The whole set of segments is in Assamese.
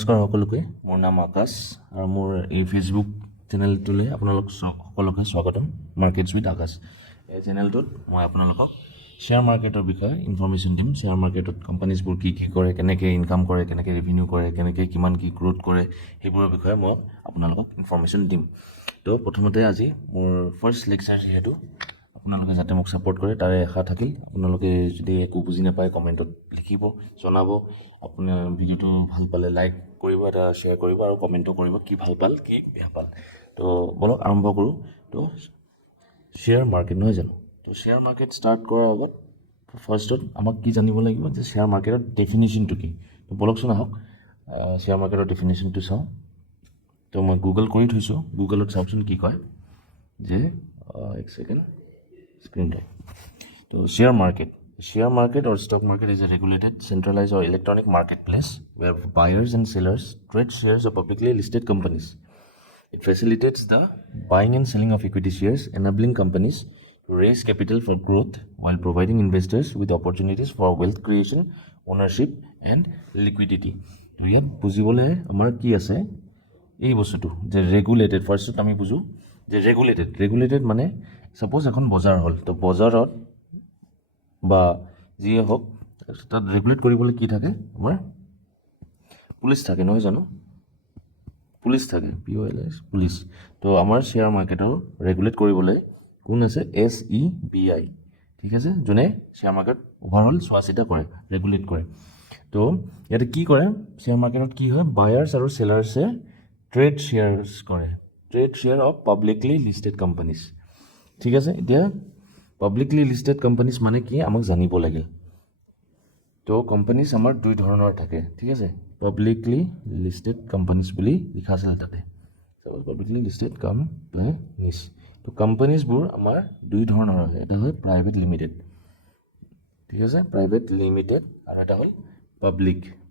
নমস্কাৰ সকলোকে, মোৰ নাম আকাশ আৰু মোৰ এই ফেচবুক চেনেলটোলৈ আপোনালোক সকলোকে স্বাগতম। মাৰ্কেটছ উইথ আকাশ এই চেনেলটোত মই আপোনালোকক শ্বেয়াৰ মাৰ্কেটৰ বিষয়ে ইনফৰ্মেশ্যন দিম। শ্বেয়াৰ মাৰ্কেটত কোম্পানীজবোৰ কি কৰে, কেনেকৈ ইনকাম কৰে, কেনেকৈ ৰেভিনিউ কৰে, কেনেকৈ কিমান কি গ্ৰোথ কৰে, সেইবোৰৰ বিষয়ে মই আপোনালোকক ইনফৰ্মেশ্যন দিম। তো প্ৰথমতে আজি মোৰ ফাৰ্ষ্ট লেকচাৰ, যিহেতু আপোনালোকে যাতে মোক ছাপোৰ্ট কৰে তাৰে আশা থাকিল। আপোনালোকে যদি একো বুজি নাপায় কমেণ্টত লিখিব, জনাব। আপোনাৰ ভিডিঅ'টো ভাল পালে লাইক কৰিব, এটা শ্বেয়াৰ কৰিব আৰু কমেণ্টো কৰিব কি ভাল পাল, কি বেয়া পাল। তো বলক আৰম্ভ কৰোঁ। তো শ্বেয়াৰ মাৰ্কেট নহয় জানো, তো শ্বেয়াৰ মাৰ্কেট ষ্টাৰ্ট কৰাৰ আগত ফাৰ্ষ্টত আমাক কি জানিব লাগিব যে শ্বেয়াৰ মাৰ্কেটৰ ডেফিনেশ্যনটো কি। তো বলকচোন আহক শ্বেয়াৰ মাৰ্কেটৰ ডেফিনেশ্যনটো চাওঁ। তো মই গুগল কৰি থৈছোঁ, গুগলত চাওকচোন কি কয় যে এক second screen time. So share market or stock market is a regulated, centralized or electronic marketplace where buyers and sellers trade shares of publicly listed companies. It facilitates the buying and selling of equity shares, enabling companies to raise capital for growth while providing investors with opportunities for wealth creation, ownership and liquidity. তো ইয়াত বুজিবলৈ আমাৰ কি আছে এই বস্তুটো যে ৰেগুলেটেড। ফাৰ্ষ্টত আমি বুজোঁ যে ৰেগুলেটেড মানে ছাপ'জ এখন বজাৰ হ'ল, তো বজাৰত বা যিয়ে হওক তাত ৰেগুলেট কৰিবলৈ কি থাকে, আমাৰ পুলিচ থাকে নহয় জানো, পুলিচ থাকে, POLIS পুলিচ। তো আমাৰ শ্বেয়াৰ মাৰ্কেটৰ ৰেগুলেট কৰিবলৈ কোন আছে, SEBI, ঠিক আছে, যোনে শ্বেয়াৰ মাৰ্কেট অভাৰঅল চোৱা চিতা কৰে, ৰেগুলেট কৰে। তো ইয়াতে কি কৰে, শ্বেয়াৰ মাৰ্কেটত কি হয়, বায়াৰ্ছ আৰু চেলাৰ্ছে ট্ৰেড শ্বেয়াৰ্ছ কৰে, trade share of publicly listed companies. ঠিক আছে, এতিয়া পাব্লিকলি লিষ্টেড কোম্পানীজ মানে কি আমাক জানিব লাগে। তো কোম্পানীজ আমাৰ দুই ধৰণৰ থাকে, ঠিক আছে। পাব্লিকলি লিষ্টেড কোম্পানীজ বুলি লিখা আছিল তাতে, পাব্লিকলি লিষ্টেড কোম্পানীজ। তো কোম্পানীজবোৰ আমাৰ দুই ধৰণৰ হয়, এটা হয় প্ৰাইভেট লিমিটেড, ঠিক আছে, প্ৰাইভেট লিমিটেড, আৰু এটা হ'ল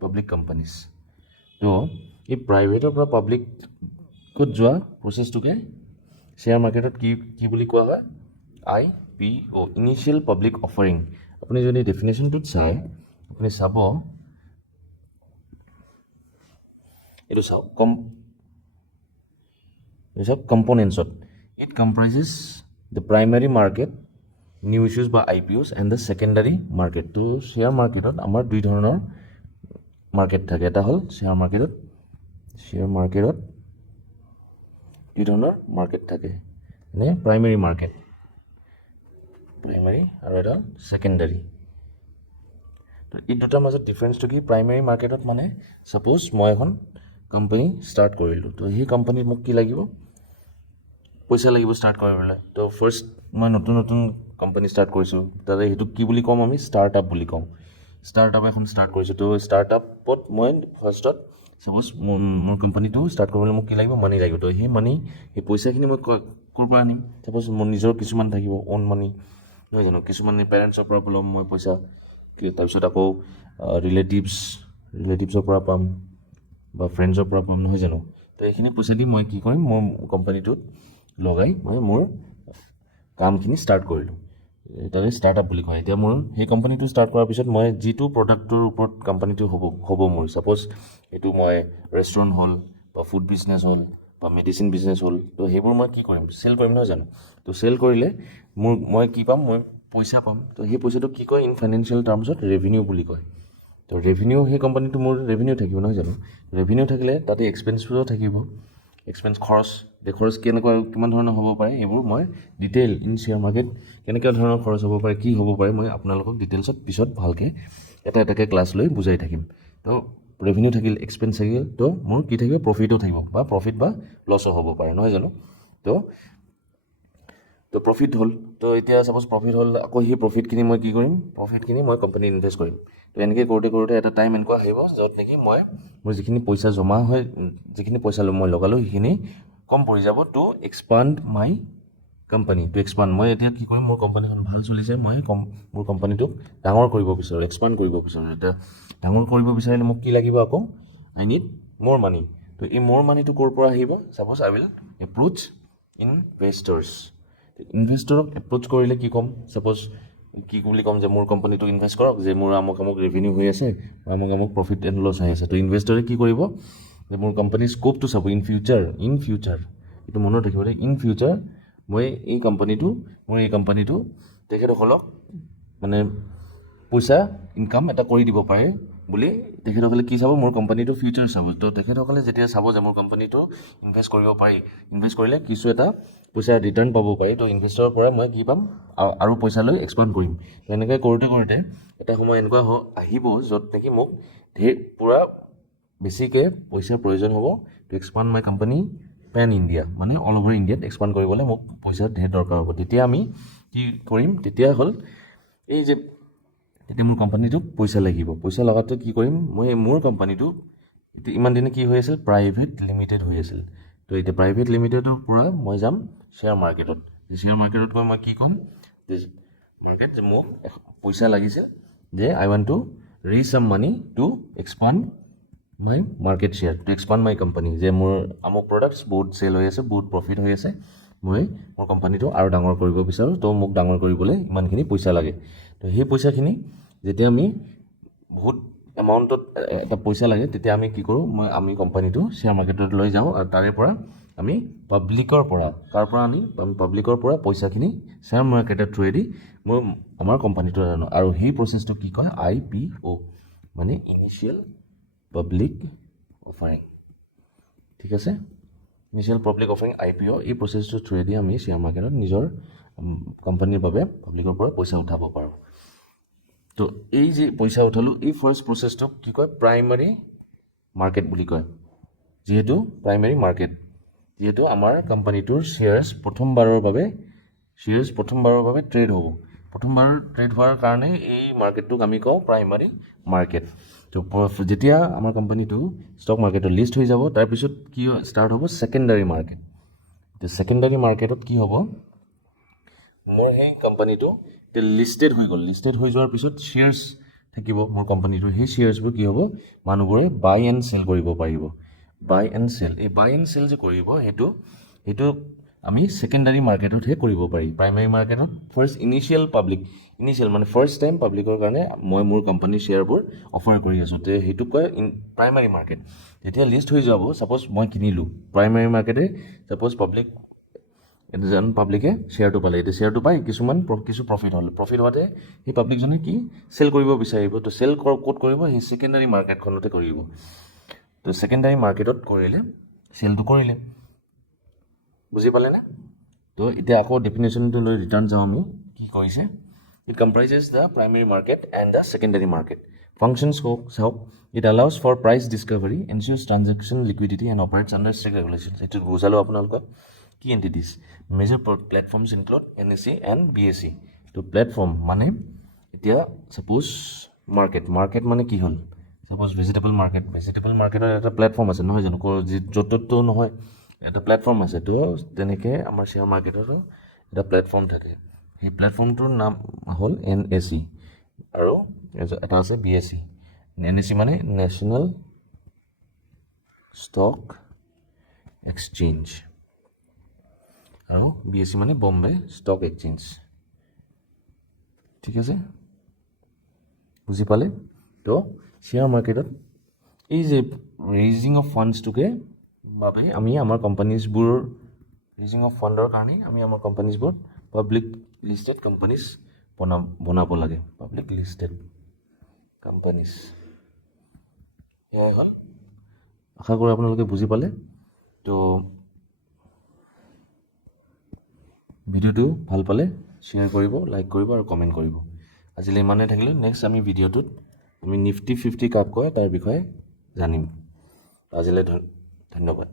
পাব্লিক কোম্পানীজ। তো এই প্ৰাইভেটৰ পৰা পাব্লিকত যোৱা প্ৰচেছটোকে শ্বেয়াৰ মাৰ্কেটত কি বুলি কোৱা হয়, IPO, ইনিচিয়েল পাব্লিক অফাৰিং। আপুনি যদি ডেফিনেশ্যনটোত চায়, আপুনি চাব এইটো চাওক কম্পনেণ্টছত, it comprises the primary market, new issues বা IPOs and the secondary market. তো শ্বেয়াৰ মাৰ্কেটত আমাৰ দুই ধৰণৰ মাৰ্কেট থাকে, এটা হ'ল শ্বেয়াৰ মাৰ্কেটত দুই ধৰণৰ মাৰ্কেট থাকে, মানে প্ৰাইমেৰী মাৰ্কেট, আৰু এটা ছেকেণ্ডাৰী। এই দুটাৰ মাজত ডিফাৰেঞ্চটো কি, প্ৰাইমেৰী মাৰ্কেটত মানে ছাপ'জ মই এখন কোম্পানী ষ্টাৰ্ট কৰিলোঁ, তো সেই কোম্পানীত মোক কি লাগিব, পইচা লাগিব ষ্টাৰ্ট কৰিবলৈ। তো ফাৰ্ষ্ট মই নতুন কোম্পানী ষ্টাৰ্ট কৰিছোঁ, তাতে সেইটোক কি বুলি ক'ম, আমি ষ্টাৰ্ট আপ বুলি ক'ম। ষ্টাৰ্ট আপ এখন ষ্টাৰ্ট কৰিছোঁ, তো ষ্টাৰ্ট আপত মই ফাৰ্ষ্টত ছাপ'জ মোৰ কোম্পানীটো ষ্টাৰ্ট কৰিবলৈ মোক কি লাগিব, মানি লাগিব। তো সেই পইচাখিনি মই ক'ৰ পৰা আনিম, ছাপ'জ মোৰ নিজৰ কিছুমান থাকিব অ'ন মানি নহয় জানো, কিছুমান পেৰেণ্টছৰ পৰা ল'ম মই পইচা, তাৰপিছত আকৌ ৰিলেটিভছৰ পৰা পাম বা ফ্ৰেণ্ডছৰ পৰা পাম নহয় জানো। তো এইখিনি পইচা দি মই কি কৰিম, মোৰ কোম্পানীটোত লগাই মই মোৰ কামখিনি ষ্টাৰ্ট কৰিলোঁ, তাতে ষ্টাৰ্ট আপ বুলি কয়। এতিয়া মোৰ সেই কোম্পানীটো ষ্টাৰ্ট কৰাৰ পিছত মই যিটো প্ৰডাক্টটোৰ ওপৰত কোম্পানীটো হ'ব মোৰ, ছাপ'জ এইটো মই ৰেষ্টুৰেণ্ট হ'ল বা ফুড বিজনেছ হ'ল বা মেডিচিন বিজনেছ হ'ল, তো সেইবোৰ মই কি কৰিম, চেল কৰিম নহয় জানো। তো চেল কৰিলে মই কি পাম, মই পইচা পাম। তো সেই পইচাটো কি কয়, ইন ফাইনেন্সিয়েল টাৰ্মছত ৰেভিনিউ বুলি কয়। তো ৰেভিনিউ, সেই কোম্পানীটো মোৰ ৰেভিনিউ থাকিব নহয় জানো, ৰেভিনিউ থাকিলে তাতে এক্সপেঞ্চবোৰো থাকিব, খৰচ কেনেকুৱা কিমান ধৰণৰ হ'ব পাৰে, এইবোৰ মই ডিটেইল ইন শ্বেয়াৰ মাৰ্কেট কেনেকুৱা ধৰণৰ খৰচ হ'ব পাৰে, কি হ'ব পাৰে, মই আপোনালোকক ডিটেইলছত পিছত ভালকৈ এটাকৈ ক্লাছ লৈ বুজাই থাকিম। তো ৰেভিনিউ থাকিল, এক্সপেঞ্চ থাকিল, তো মোৰ কি থাকিব, প্ৰফিটো থাকিব, বা প্ৰফিট বা লছো হ'ব পাৰে নহয় জানো। তো প্ৰফিট হ'ল, তো এতিয়া ছাপ'জ প্ৰফিট হ'ল, আকৌ সেই প্ৰফিটখিনি মই কি কৰিম, প্ৰফিটখিনি মই কোম্পানীত ইনভেষ্ট কৰিম। তো এনেকৈ কৰোঁতে এটা টাইম এনেকুৱা আহিব য'ত নেকি মোৰ যিখিনি পইচা জমা হয়, যিখিনি পইচা মই লগালোঁ সেইখিনি কম পৰি যাব। টু এক্সপাণ্ড মাই কোম্পানী, মই এতিয়া কি কৰিম, মোৰ কোম্পানীখন ভাল চলিছে, মই মোৰ কোম্পানীটোক ডাঙৰ কৰিব বিচাৰোঁ, এক্সপাণ্ড কৰিব বিচাৰোঁ। এতিয়া ডাঙৰ কৰিব বিচাৰিলে মোক কি লাগিব, আকৌ আই নিড মোৰ মানি। তো এই মোৰ মানিটো ক'ৰ পৰা আহিব, ছাপ'জ আই উইল এপ্ৰ'চ ইনভেষ্টৰক এপ্ৰ'চ কৰিলে কি ক'ম, ছাপ'জ কি বুলি ক'ম যে মোৰ কোম্পানীটো ইনভেষ্ট কৰক, যে মোৰ আমুক ৰেভিনিউ হৈ আছে, আমুক প্ৰফিট এণ্ড লছ হৈ আছে। তো ইনভেষ্টৰে কি কৰিব যে মোৰ কোম্পানীৰ স্ক'পটো চাব ইন ফিউচাৰ এইটো মনত ৰাখিব দেই। ইন ফিউচাৰ মোৰ এই কোম্পানীটো তেখেতসকলক মানে পইচা ইনকাম এটা কৰি দিব পাৰে বুলি তেখেতসকলে কি চাব, মোৰ কোম্পানীটো ফিউচাৰ চাব। তো তেখেতসকলে যেতিয়া চাব যে মোৰ কোম্পানীটো ইনভেষ্ট কৰিব পাৰি, ইনভেষ্ট কৰিলে কিছু এটা পইচা ৰিটাৰ্ণ পাব পাৰি, তো ইনভেষ্টৰৰ পৰা মই কি পাম আৰু পইচা লৈ এক্সপাণ্ড কৰিম। তো এনেকৈ কৰোঁতে এটা সময় এনেকুৱা আহিব য'ত নেকি মোক পূৰা বেছিকৈ পইচাৰ প্ৰয়োজন হ'ব two expand my company PAN India, মানে অল অভাৰ ইণ্ডিয়াত এক্সপাণ্ড কৰিবলৈ মোক পইচাৰ দৰকাৰ হ'ব। তেতিয়া আমি কি কৰিম, তেতিয়া হ'ল এই যে তেতিয়া মোৰ কোম্পানীটোক পইচা লাগিব। পইচা লগাটো কি কৰিম, মই মোৰ কোম্পানীটো এতিয়া ইমান দিনে কি হৈ আছিল, প্ৰাইভেট লিমিটেড হৈ আছিল। তো এতিয়া প্ৰাইভেট লিমিটেডৰ পৰা মই যাম শ্বেয়াৰ মাৰ্কেটত। শ্বেয়াৰ মাৰ্কেটত গৈ মই কি ক'ম যে মাৰ্কেট যে মোক পইচা লাগিছে, যে I want to raise some money to expand my market share, to expand my company, যে মোৰ আমুক প্ৰডাক্টছ বহুত চেল হৈ আছে, বহুত প্ৰফিট হৈ আছে, মই মোৰ কোম্পানীটো আৰু ডাঙৰ কৰিব বিচাৰোঁ। তো মোক ডাঙৰ কৰিবলৈ ইমানখিনি পইচা লাগে। তো সেই পইচাখিনি যেতিয়া আমি বহুত এমাউণ্টত এটা পইচা লাগে, তেতিয়া আমি কি কৰোঁ, আমি কোম্পানীটো শ্বেয়াৰ মাৰ্কেটত লৈ যাওঁ আৰু তাৰে পৰা আমি পাব্লিকৰ পৰা পইচাখিনি শ্বেয়াৰ মাৰ্কেটৰ থ্ৰুৱেদি আমাৰ কোম্পানীটো আনো। আৰু সেই প্ৰচেছটো কি কয়, IPO, মানে ইনিচিয়েল পাব্লিক অফাৰিং। ঠিক আছে, ইনিচিয়েল পাব্লিক অফাৰিং IPO, এই প্ৰচেছটোৰ থ্ৰুৱেদি আমি শ্বেয়াৰ মাৰ্কেটত নিজৰ কোম্পানীৰ বাবে পাব্লিকৰ পৰা পইচা উঠাব পাৰোঁ। তো এই যে পইচা উঠালোঁ, এই ফাৰ্ষ্ট প্ৰচেছটোক কি কয়, প্ৰাইমাৰী মাৰ্কেট বুলি কয়। যিহেতু আমাৰ কোম্পানীটোৰ শ্বেয়াৰ্ছ প্ৰথমবাৰৰ বাবে ট্ৰেড হ'ব। প্ৰথমবাৰ ট্ৰেড হোৱাৰ কাৰণে এই মাৰ্কেটটোক আমি কওঁ প্ৰাইমাৰী মাৰ্কেট। তো যেতিয়া আমাৰ কোম্পানীটো ষ্টক মাৰ্কেটত লিষ্ট হৈ যাব, তাৰপিছত কি ষ্টাৰ্ট হ'ব, ছেকেণ্ডাৰী মাৰ্কেট। তো ছেকেণ্ডাৰী মাৰ্কেটত কি হ'ব, মোৰ সেই কোম্পানীটো লিষ্টেড হৈ গ'ল। লিষ্টেড হৈ যোৱাৰ পিছত শ্বেয়াৰ্ছ থাকিব মোৰ কোম্পানীটোৰ। সেই শ্বেয়াৰ্ছবোৰ কি হ'ব, মানুহবোৰে বাই এণ্ড চেল কৰিব পাৰিব। বাই এণ্ড চেল যে কৰিব, সেইটো আমি ছেকেণ্ডাৰী মাৰ্কেটতহে কৰিব পাৰি। প্ৰাইমাৰী মাৰ্কেটত ফাৰ্ষ্ট ইনিচিয়েল মানে ফাৰ্ষ্ট টাইম পাব্লিকৰ কাৰণে মই মোৰ কোম্পানীৰ শ্বেয়াৰবোৰ অফাৰ কৰি আছোঁ। তো সেইটো কয় প্ৰাইমাৰী মাৰ্কেট। যেতিয়া লিষ্ট হৈ যাব, ছাপ'জ মই কিনিলোঁ, প্ৰাইমাৰী মাৰ্কেটে ছাপ'জ পাব্লিকে শ্বেয়াৰটো পালে, এতিয়া শ্বেয়াৰটো পাই কিছু প্ৰফিট হ'ল। প্ৰফিট হোৱাতে সেই পাব্লিকজনে কি চেল কৰিব বিচাৰিব। তো চেল ক'ত কৰিব, সেই ছেকেণ্ডাৰী মাৰ্কেটখনতে কৰিব। তো ছেকেণ্ডাৰী মাৰ্কেটত চেলটো কৰিলে, বুজি পালেনে? তো এতিয়া আকৌ ডেফিনেশ্যনটো লৈ ৰিটাৰ্ণ যাওঁ আমি, কি কৰিছে, it comprises the primary market and the secondary market. Functions চাওক, it allows for price discovery, ensures transaction liquidity and operates under strict regulation. এইটো বুজালোঁ আপোনালোকক। কি entities, major platforms include NSE and BSE। তো প্লেটফৰ্ম মানে এতিয়া ছাপ'জ মাৰ্কেট মানে কি হ'ল, ছাপ'জ ভেজিটেবল মাৰ্কেটৰ এটা প্লেটফৰ্ম আছে, নহয় জানো, য'ততো নহয়, এটা প্লেটফৰ্ম আছে। তো তেনেকৈ আমাৰ শ্বেয়াৰ মাৰ্কেটৰো এটা প্লেটফৰ্ম থাকে। সেই প্লেটফৰ্মটোৰ নাম হ'ল NSE আৰু এটা আছে BSE। NSE মানে নেশ্যনেল ষ্টক এক্সচেঞ্জ আৰু BSE মানে বম্বে ষ্টক এক্সচেঞ্জ। ঠিক আছে, বুজি পালে? তো শ্বেয়াৰ মাৰ্কেটত এই যে ৰেইজিং অফ ফাণ্ডছটোকে বাবে আমি আমাৰ ৰেইজিং অফ ফাণ্ডৰ কাৰণে আমি আমাৰ কোম্পানীজবোৰ পাব্লিক লিষ্টেড কোম্পানীজ বনাব লাগে। পাব্লিক লিষ্টেড কোম্পানীজ, সেয়াই হ'ল। আশা কৰোঁ আপোনালোকে বুজি পালে। তো ভিডিঅ'টো ভাল পালে শ্বেয়াৰ কৰিব, লাইক কৰিব আৰু কমেণ্ট কৰিব। আজিলৈ ইমানেই থাকিলে। নেক্সট আমি ভিডিঅ'টোত আমি নিফটি 50 কাক কয় তাৰ বিষয়ে জানিম। আজিলৈ ধন্যবাদ।